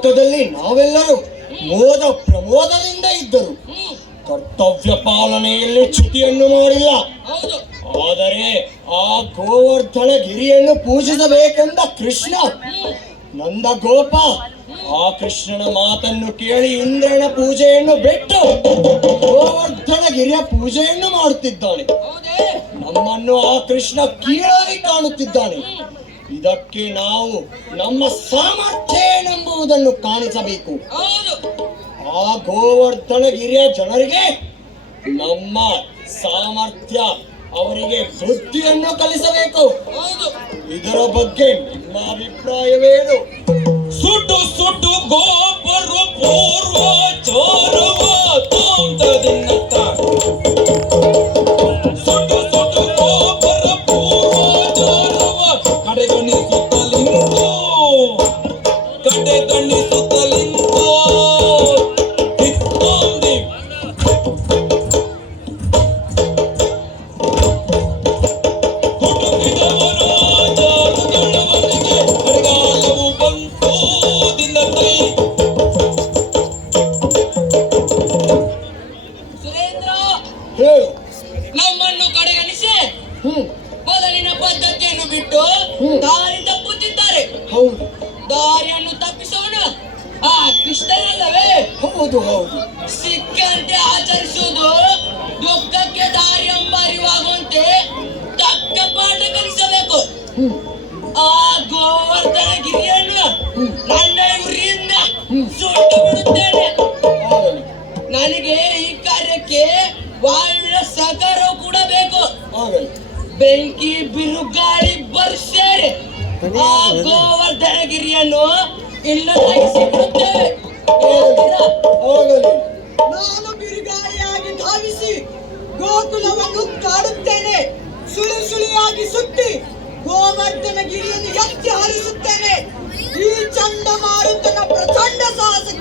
ಲೋಕದಲ್ಲಿ ನಾವೆಲ್ಲರೂ ಮೋದ ಪ್ರಮೋದದಿಂದ ಇದ್ದರು. ಕರ್ತವ್ಯ ಪಾಲನೆಯಲ್ಲಿ ಚ್ಯುತಿಯನ್ನು ಮಾಡಿಲ್ಲ. ಆದರೆ ಆ ಗೋವರ್ಧನ ಗಿರಿಯನ್ನು ಪೂಜಿಸಬೇಕೆಂದ ಕೃಷ್ಣ ನಂದ ಗೋಪ ಆ ಕೃಷ್ಣನ ಮಾತನ್ನು ಕೇಳಿ ಇಂದ್ರನ ಪೂಜೆಯನ್ನು ಬಿಟ್ಟು ಗೋವರ್ಧನ ಗಿರಿಯ ಪೂಜೆಯನ್ನು ಮಾಡುತ್ತಿದ್ದಾನೆ. ನಮ್ಮನ್ನು ಆ ಕೃಷ್ಣ ಕೀಳಾಗಿ ಕಾಣುತ್ತಿದ್ದಾನೆ. ಇದಕ್ಕೆ ನಾವು ನಮ್ಮ ಸಾಮರ್ಥ್ಯ ಏನೆಂಬುದನ್ನು ಕಾಣಿಸಬೇಕು. ಆ ಗೋವರ್ಧನ ಗಿರಿಯ ಜನರಿಗೆ ನಮ್ಮ ಸಾಮರ್ಥ್ಯ, ಅವರಿಗೆ ಬುದ್ಧಿಯನ್ನು ಕಲಿಸಬೇಕು. ಇದರ ಬಗ್ಗೆ ನಿಮ್ಮ ಅಭಿಪ್ರಾಯವೇನು? ಸುಟ್ಟು ಸುಟ್ಟು ಗೋಪರು ಪೂರ್ವ ಚೋರವ ತೋಂತದಿನ್ನತ್ತ ಸುಟ್ಟು ಸುಟ್ಟು ಗೋಪರ ಪೂರ್ವ ಚೋರವ ಕಡೆಗಣಿಸುತ್ತಲಿಂದು ಹಿತ್ತೊಂದಿ ಹುಡುಕಿದವರು ಜಾರುಗಳವರಿಗೆ ಬರಗಾಲವು ಬಂತು ದಿನದಲ್ಲಿ. ಸುರೇಂದ್ರ, ಹೇಳು. ನಮ್ಮನ್ನು ಕಡೆಗಣಿಸಿ ಮೊದಲಿನ ಪದ್ಧತಿಯನ್ನು ಬಿಟ್ಟು ದಾರಿ ತಪ್ಪುತ್ತಿದ್ದಾರೆ. ಹೌದು, ದಾರಿಯನ್ನು ತಪ್ಪಿಸೋನು ಆ ಕೃಷ್ಣನಲ್ಲವೇ? ಹೌದು ಹೌದು. ಸಿಕ್ಕಂತೆ ಆಚರಿಸುವುದು ದುಃಖಕ್ಕೆ ದಾರಿ ಎಂಬ ಅರಿವಾಗುವಂತೆ ತಕ್ಕ ಪಾಠ ಕಲಿಸಬೇಕು. ಆ ಗೋವರ್ಧನ ಗಿರಿಯನ್ನು ನನ್ನ ಉರಿಯಿಂದ ಸುಟ್ಟು ಬಿಡುತ್ತೇನೆ. ನನಗೆ ಈ ಕಾರ್ಯಕ್ಕೆ ವಾಯುವಿನ ಸಹಕಾರವು ಕೂಡ ಬೇಕು. ಬೆಂಕಿ ಬಿರುಗಾಳಿ ಬರ್ಸೇರಿ ಆ ಗೋವರ್ಧನ ಗಿರಿಯನ್ನು ಇಲ್ಲದಾಗಿಸಿ ಬಿಡುತ್ತೇವೆ. ನಾನು ಬಿರುಗಾಳಿಯಾಗಿ ಧಾವಿಸಿ ಗೋಕುಲವನ್ನು ಕಾಡುತ್ತೇನೆ. ಸುಳಿ ಸುಳಿಯಾಗಿ ಸುತ್ತಿ ಗೋವರ್ಧನ ಗಿರಿಯನ್ನು ಎತ್ತಿ